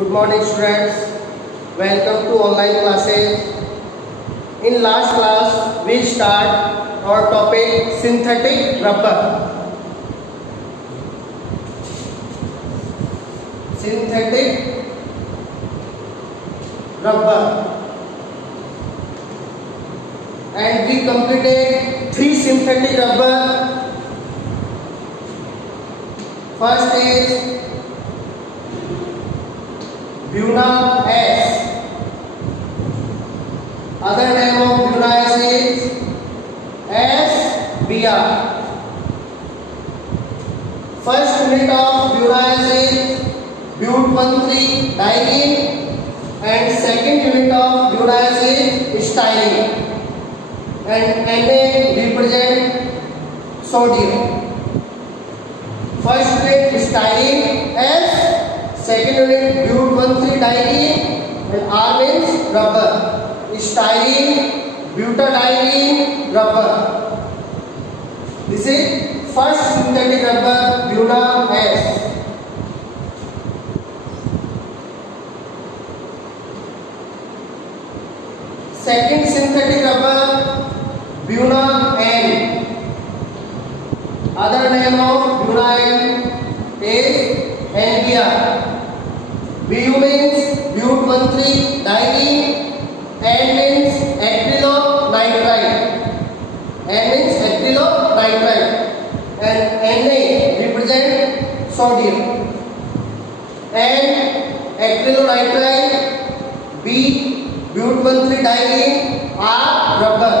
Good morning students. Welcome to online classes. In last class we start our topic synthetic rubber. Synthetic rubber. And we completed 3 synthetic rubber. First is Buna S. Other name of Buna S is SBr. First unit of Buna S is but13-diene, and second unit of Buna S is styrene, and Na represent sodium. First unit styrene S. Second unit but13-diene, and R means rubber. Styrene, butadiene, rubber. This is first synthetic rubber, Buna S. Second synthetic rubber, Buna N. Other name of Buna N is NBr. Bu means but13-diene, N means acrylonitrile, and Na represent sodium. N acrylonitrile, B but13-diene, R rubber.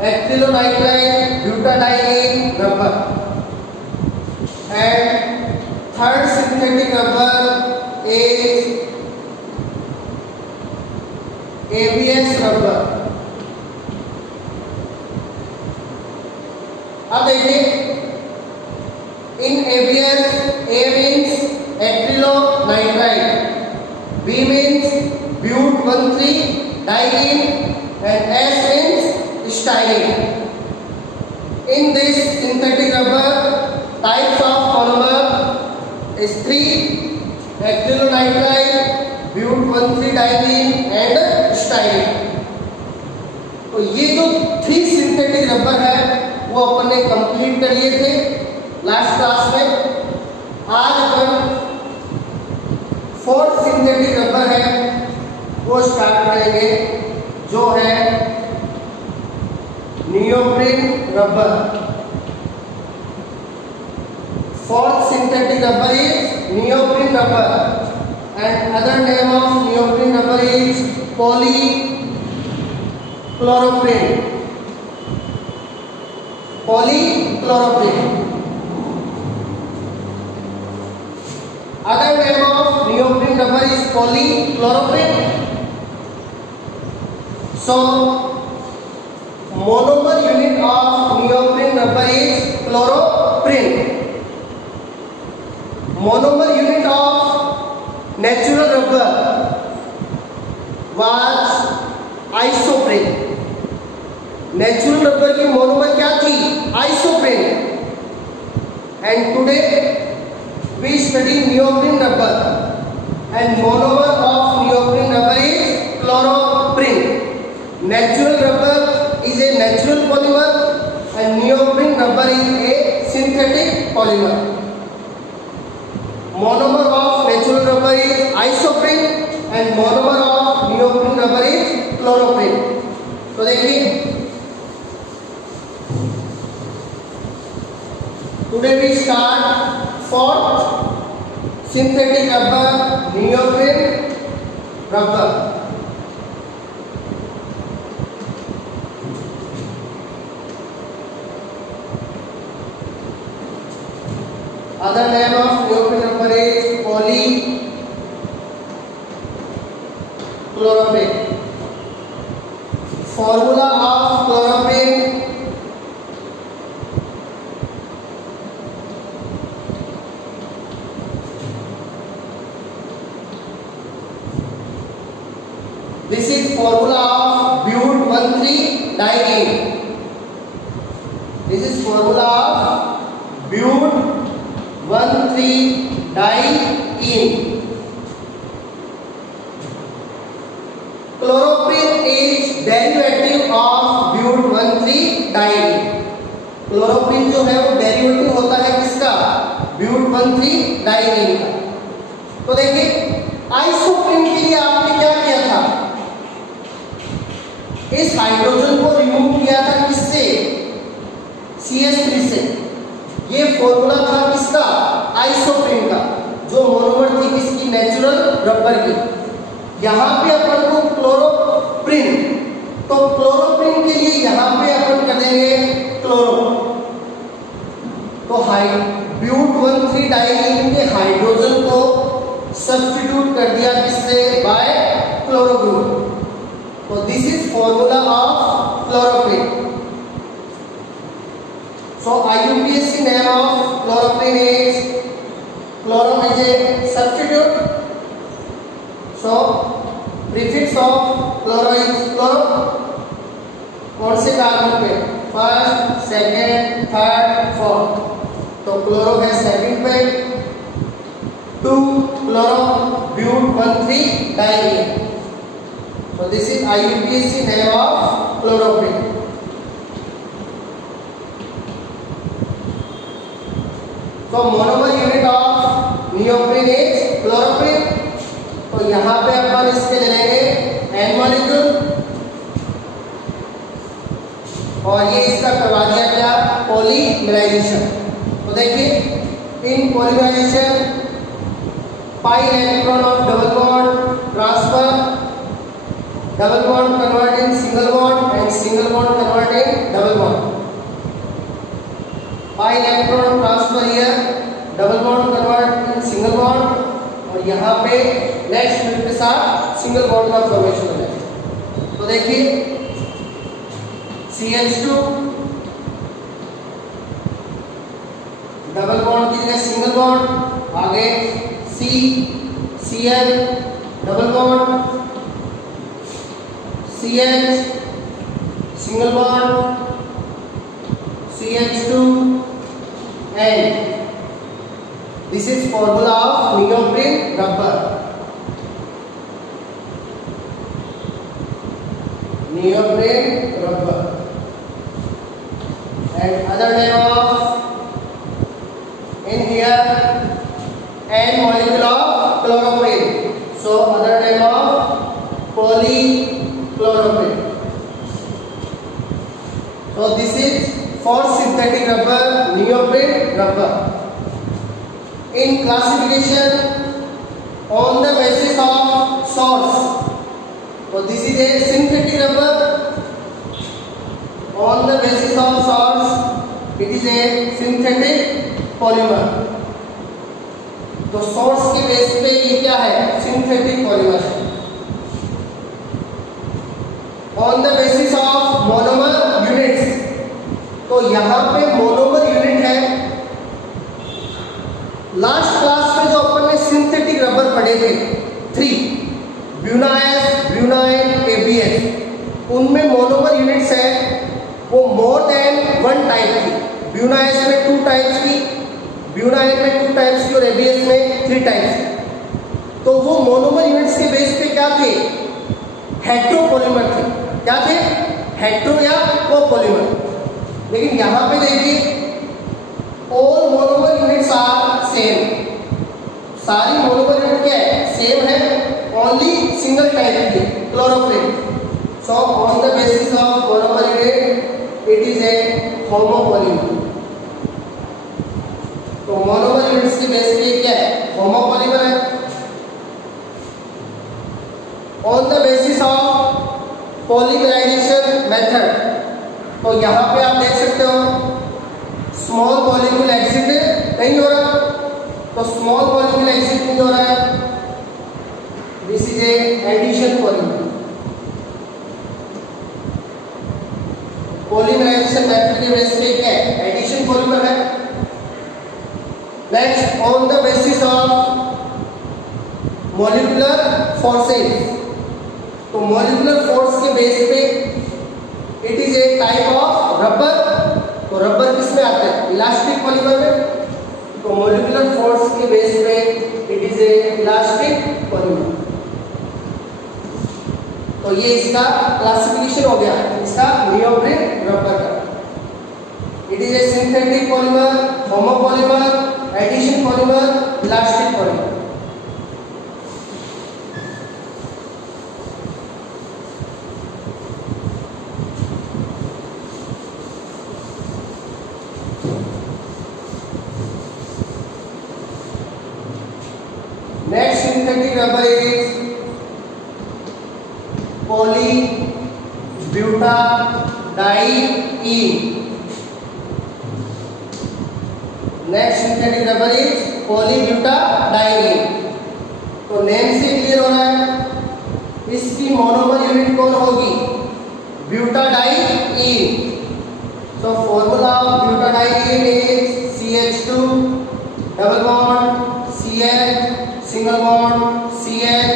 Acrylonitrile, butadiene, rubber. And third synthetic rubber is ABS rubber. अब देखिए, in ABS, A means acrylonitrile, B means but13-diene, and S means styrene. In this synthetic rubber, types of polymer is 3: acrylonitrile, but13-diene and styrene. तो ये जो 3 synthetic rubber है वो अपन ने कंप्लीट कर लिए थे लास्ट क्लास में। आज अपन 4th सिंथेटिक रबर है वो स्टार्ट करेंगे, जो है neoprene rubber. 4th synthetic rubber is neoprene rubber, and other name of neoprene rubber is polychloroprene. Other name of neoprene rubber is polychloroprene. So monomer unit of neoprene rubber is chloroprene. Monomer unit of natural rubber was isoprene. Natural rubber की monomer क्या थी? Isoprene. And today we study neoprene rubber, and monomer of neoprene rubber is chloroprene. Natural rubber is a natural polymer, and neoprene rubber is a synthetic polymer. Monomer of natural rubber is isoprene, and monomer of neoprene rubber is chloroprene. तो देखिए, today we start 4th synthetic rubber, neoprene rubber. Other name of neoprene rubber is polychloroprene. Formula of chloroprene: this is formula of but13-diene. This is formula of but13-diene. Chloroprene जो है वो डेरिवेटिव होता है किसका, ब्यूट 1,3 डाइनीन का। तो देखिए आइसोप्रीन के लिए आपने क्या किया था, इस हाइड्रोजन को रिमूव किया था किससे, CH3 से। ये फॉर्मूला था किसका, आइसोप्रीन का, जो मोनोमर थी किसकी, नेचुरल रबर की। यहां पे अपन को क्लोरोप्रीन, तो क्लोरोप्रीन के लिए यहां पे अपन कर देंगे क्लोरो, तो ब्यूट 1,3 डाइनीन के हाइड्रोजन को सब्स्टिट्यूट कर दिया किससे, बाय क्लोरोब्यूट। तो this is formula of chloroprene. So IUPAC name of chloroprene is chloro is a substitute. So prefix of chloro is chloro. कौन से कार्बन पे, फर्स्ट, सेकेंड, थर्ड, फोर्थ, तो क्लोरो है सेकंड पे, 2 chloro but 1,3 diene. So this is IUPAC name of chloroprene. तो monomer unit of neoprene is chloroprene. तो यहां पे अपन इसके ले लेंगे N मॉलिक्यूल, और ये इसका करवा दिया क्या, पॉलीमराइजेशन। तो देखिए इन polymerisation pi electron of double bond transfer, double bond convert in single bond and single bond convert in double bond. pi electron transfer here, double bond convert in single bond, और यहाँ पे next group के साथ single bond का फॉर्मेशन हो जाएगा। तो देखिए CH2 डबल बॉन्ड की जगह सिंगल बॉन्ड, आगे CCl double bond, CH single bond, CH2 and this is formula of neoprene rubber. Neoprene rubber and other name of in here N molecule of chloroprene, so other name of polychloroprene. So this is for synthetic rubber, neoprene rubber. In classification on the basis of source, so this is a synthetic rubber. On the basis of source, it is a synthetic polymer. तो सोर्स के base पे ये क्या है, synthetic polymer है। On the basis of monomer units, तो यहां पे मोनोमर यूनिट है। लास्ट क्लास में जो अपन ने सिंथेटिक रबर पढ़े थे 3, ब्यूनाइस, ब्यूनाइन, ABS, उनमें मोनोमर यूनिट्स है वो मोर देन 1 टाइप की। ब्यूनाइस में 2 टाइप्स की, ब्यूनाइन में 2 टाइप्स की और ABS में 3 टाइप्स की। तो वो मोनोमर यूनिट्स के बेस पे क्या थे, हेट्रोपॉलीमर थे। क्या थे, हेट्रो या कोपॉलीमर। लेकिन यहां पे देखिए all monomer units are same, सारी मोनोमर यूनिट क्या है, सेम है, ओनली सिंगल टाइप की, chloroprene. So on the basis of monomer unit it is a homopolymer. तो मोनोमर यूनिट्स के बेस पे क्या है, होमोपॉलीमर है। On the basis of polymerisation method, तो यहां पे आप देख सकते हो स्मॉल मॉलिक्यूल एग्जिट नहीं हो रहा, तो स्मॉल मॉलिक्यूल एग्जिट नहीं हो रहा है, this is a addition polymer. Polymerisation method के बेस पे क्या है, एडिशन पॉलीमर है। Next on the basis of molecular forces, तो मॉलिक्यूलर फोर्स के बेस पे it is a type of rubber. तो रबर किसमें आता है, इलास्टिक पॉलीमर में। तो मॉलिक्यूलर फोर्स के बेस पे it is a elastic polymer. तो ये इसका क्लासिफिकेशन हो गया, इसका नियोप्रीन रबर का। It is a synthetic polymer, homopolymer, addition polymer, elastic polymer. Next synthetic rubber is polybutadiene. Next synthetic rubber is polybutadiene. तो नेम से क्लियर हो रहा है इसकी मोनोमर यूनिट कौन होगी, butadiene. So formula of butadiene is CH2 double bond CH single bond CH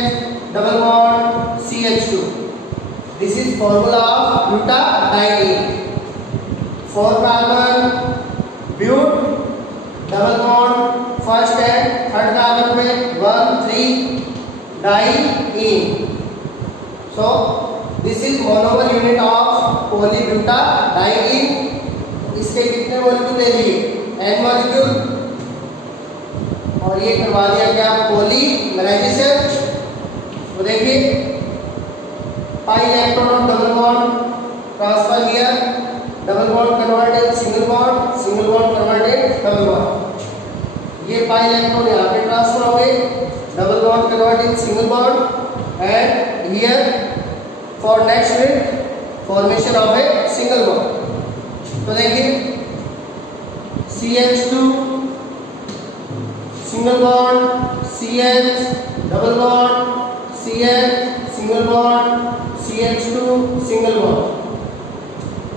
double bond CH2। This is formula of butadiene. 4 carbon but double bond first and third carbon में 1 3 diene. So this is monomer unit of polybutadiene. इसके कितने मॉलिक्यूल ले लिए, n molecule, और ये करवा दिया क्या पॉलीमराइजेशन। तो देखिए pi electron of double bond transfer किया, double bond converted single bond converted double bond. ये पाई इलेक्ट्रॉन यहाँ पे ट्रांसफर हो गए, double bond converted single bond, and here for next unit formation of a single bond. तो देखिए CH2 single bond CH double bond CH single bond CH2 single bond.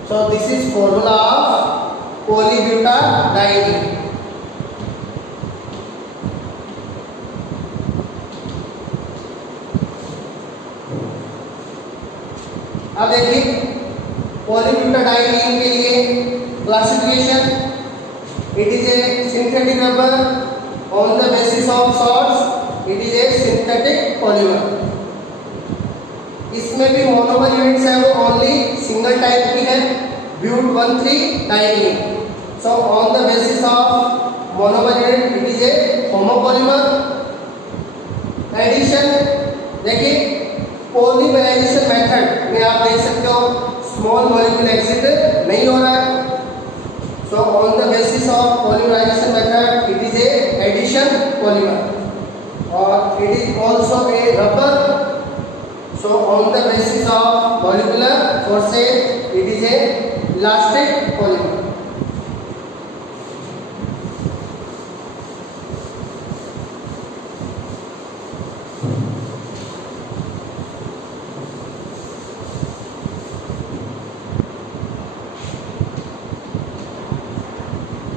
So this is formula of polybutadiene. अब देखिए polybutadiene के लिए classification. It is a synthetic rubber on the basis of salts. It is a synthetic polymer. इसमें भी monomer units है वो only single type की है, but 1,3 diene. So on the basis of monomer unit it is a homopolymer. Addition देखिए polymerisation method में आप देख सकते हो स्मॉल मॉलिक्यूल एग्जिट नहीं हो रहा है। So on the basis of polymerisation method it is a addition polymer, और it is also a rubber. So on the basis of molecular forces, it is a elastic polymer.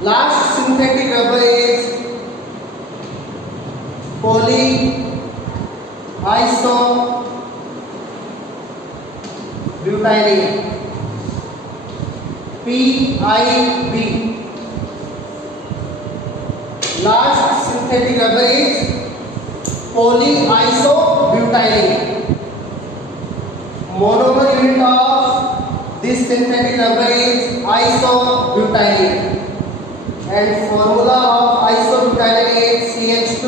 Last synthetic rubber is polyisobutylene, PIB. Last synthetic rubber is polyisobutylene. Monomer unit of this synthetic rubber is isobutylene, and formula of isobutylene is CH2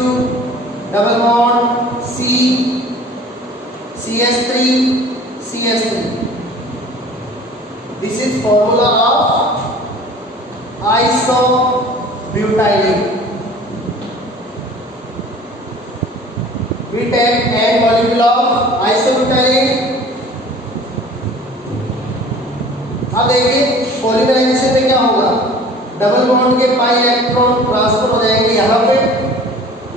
double bond C CH3 CH3. This is formula of isobutylene. We take n molecule of isobutylene. अब देखिए पॉलीमराइजेशन में क्या होगा, double bond के pi electron transfer हो जाएंगे यहाँ पे,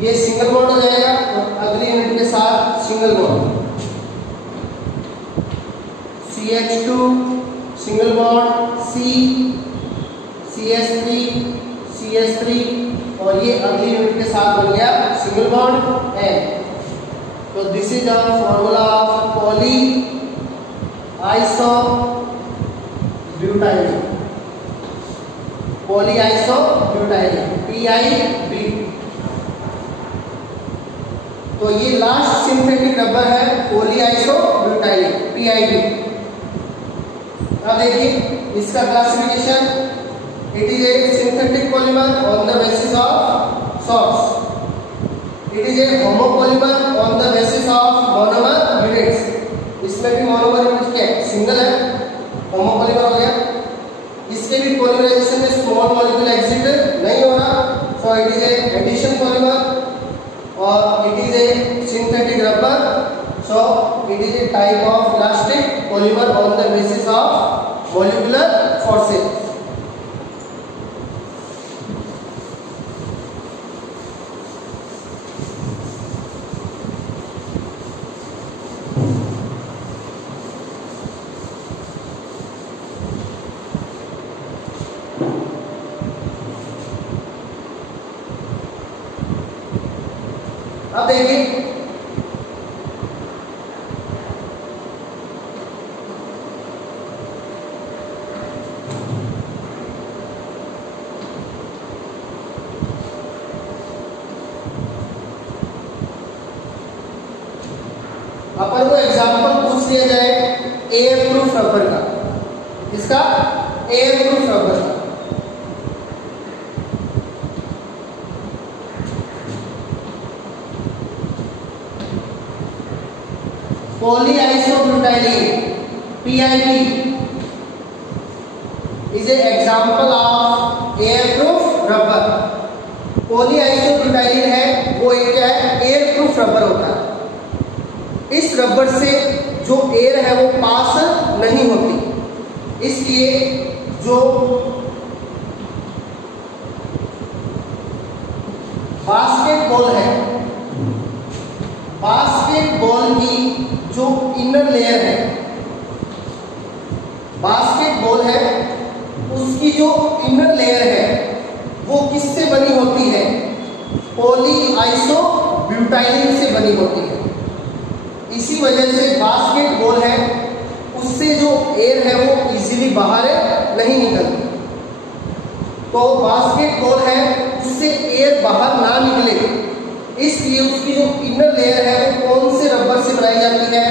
ये सिंगल बॉन्ड हो जाएगा और अगली यूनिट के साथ single bond CH2 single bond C CH3 CH3 और ये अगली यूनिट के साथ बन गया सिंगल बॉन्ड N। तो this is our formula of polyisobutylene, polyisobutylene PIB। तो ये लास्ट सिंथेटिक रबर है polyisobutylene PIB। अब देखिए इसका classification It is a synthetic polymer on the basis of salts. It is a homopolymer on the basis of monomer units. इसमें भी monomer units क्या है? सिंगल है, homopolymer हो गया. इसके भी polymerization में small molecule exit नहीं हो रहा, so it is a addition polymer और it is a synthetic rubber, so it is a type of elastic polymer on the basis of molecular forces. अब देखिए अपन को एग्जांपल पूछ लिया जाए एयर प्रूफ रबर का, इसका एयर प्रूफ रबर का। Polyisobutylene (PIB) is an example of airproof rubber. Polyisobutylene है वो एक क्या है? एयरप्रूफ रबर होता है। इस रबर से जो एयर है वो पास नहीं होती, इसलिए जो बास्केटबॉल है, बास्केटबॉल की जो इनर लेयर है, बास्केटबॉल है उसकी जो इनर लेयर है वो किससे बनी होती है? पॉलीआइसोब्यूटाइलिन से बनी होती है। इसी वजह से बास्केटबॉल है उससे जो एयर है वो इजीली बाहर नहीं निकलती। तो बास्केटबॉल है उससे एयर बाहर ना निकले, इसलिए उसकी जो इनर लेयर है वो कौन से रबर से बनाई जाती है?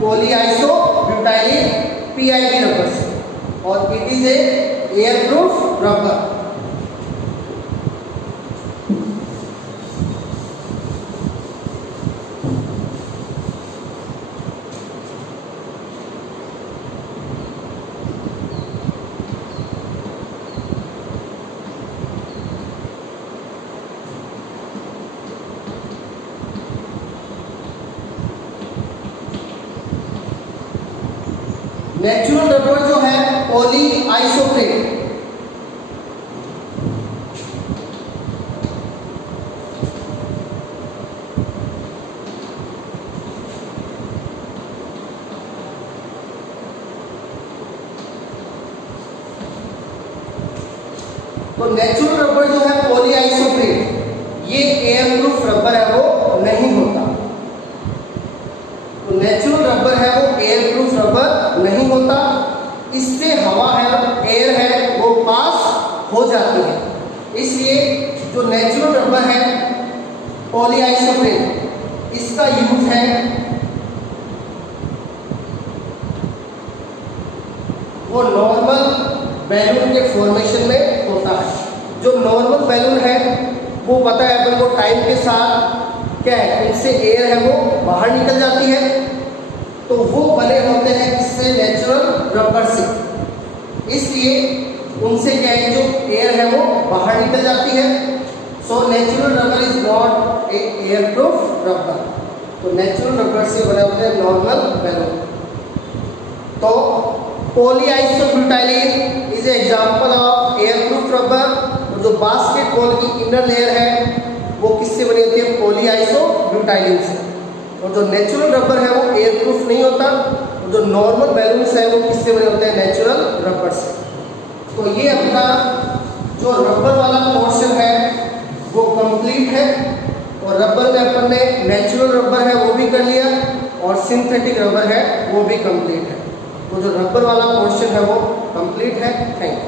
पॉलीआइसोब्यूटाइलिन (PIB) रबर से, और it is a airproof rubber. Natural rubber जो है पॉलीआइसोप्रेन, तो नेचुरल रबर जो है पॉलीआइसोप्रेन ये एयरप्रूफ रबर है वो नहीं होता। तो नेचुरल रबर है वो एयरप्रूफ रबर नहीं होता, इससे हवा है, एयर है वो पास हो जाती है। इसलिए जो नेचुरल रबर है पॉलीआइसोप्रेन, इसका यूज है वो नॉर्मल बैलून के फॉर्मेशन में होता है। जो नॉर्मल बैलून है वो पता है अपन को टाइम के साथ क्या है, इनसे एयर है वो बाहर निकल जाती है, तो वो बने होते हैं इससे नेचुरल रबर से, इसलिए उनसे क्या है जो एयर है वो बाहर निकल जाती है। So natural rubber is not a airproof rubber. तो नेचुरल रबर से बने होते हैं नॉर्मल बैलून। तो polyisobutylene is example of airproof rubber. और जो बास्केटबॉल की इनर लेयर है वो किससे बनी होती है? पॉलीआइसोब्यूटाइलिन से। और जो नेचुरल रबर है वो एयरप्रूफ नहीं होता, और जो नॉर्मल बैलून्स है वो किससे बने होते हैं? नेचुरल रबर से। तो ये अपना जो रबर वाला पोर्शन है वो कंप्लीट है, और रबर में अपन ने नेचुरल रबर है वो भी कर लिया और सिंथेटिक रबर है वो भी कंप्लीट है। तो जो रबर वाला पोर्शन है वो कंप्लीट है। Thank you.